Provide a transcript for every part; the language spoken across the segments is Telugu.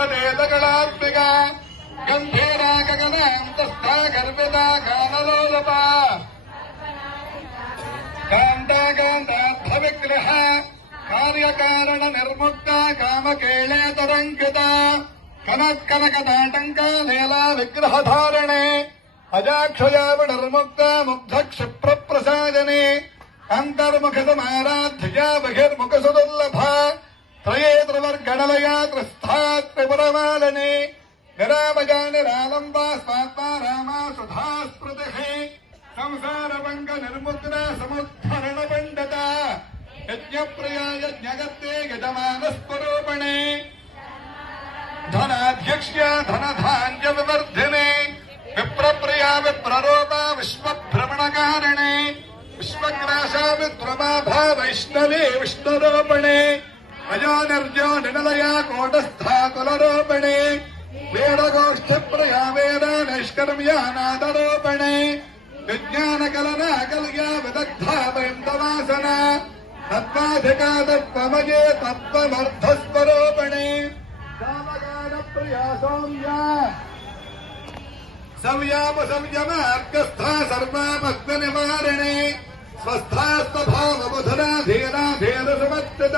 శ్రీమద్గదేతగళాత్మిక గంభీరా గగనాంతస్థా గర్భితా కానలోలప కాంతాకాంతార్థ విగ్రహ కార్యకారణ నిర్ముక్త కామకేళేతరంకిత కనకనకటాటంక లీలా విగ్రహధారణే అజాక్షయావి నిర్ముక్త ముగ్ధ క్షిప్ర ప్రసాదనే అంతర్ముఖమారాధ్య బహిర్ముఖసుదుర్లభ త్రయేత్రవర్గణలయా త్రిస్థా త్రిపురమాలని నిరామజా నిరాలంబా స్వాత్మా రామా సుధా స్మృతి సంసారభంగ నిర్ముద్ర సముద్ధరణ పండిత యజ్ఞప్రియా యజ్ఞగత్తే యజమానస్వరూపణే ధనాధ్యక్ష్య ధనధాన్య వివర్ధినే విప్రప్రియా విప్రరూప విశ్వభ్రమణకారిణే విశ్వగ్రాసా విద్రమాభా వైష్ణవే విష్ణురూపిణే అజో నిర్జో నినలయా కోటస్థా కులరూపిణే వేదగోష్ఠప్రియా వేద నైష్కర్మ్యానాదరూపిణే విజ్ఞానకలనా కల్యా విదగ్ధా వైందవాసన తత్వాధికా తత్వమయే తత్వమర్థస్వరూపిణే కామగాన ప్రియా సౌమ్యా సవ్యాపసంయమార్గస్థా సర్వాపస్త నివారిణే స్వస్థాస్తభావబుధనా ధీరా ధీర సమర్పిత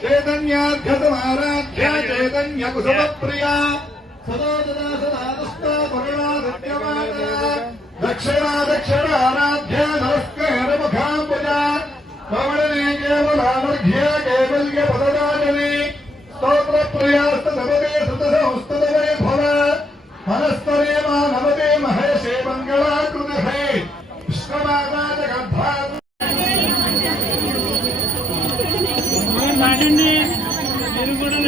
చైతన్యాధ్యతమారాధ్య చైతన్య కుసుమ ప్రియా సదాదనా సదాదస్త కరుణా సత్యమాత దక్షిణా దక్షిణారాధ్య నమస్కార ముఖాంబుజ పవళనే కేవలానర్ఘ్య కైవల్య పదదాజనే స్తోత్ర ప్రియాస్త నవదే సుత సంస్థత వైభవ మనస్తరే మానవదే మహేశే మంగళాకృతే విష్ణుమాతా జగద్భా మీరు కూడా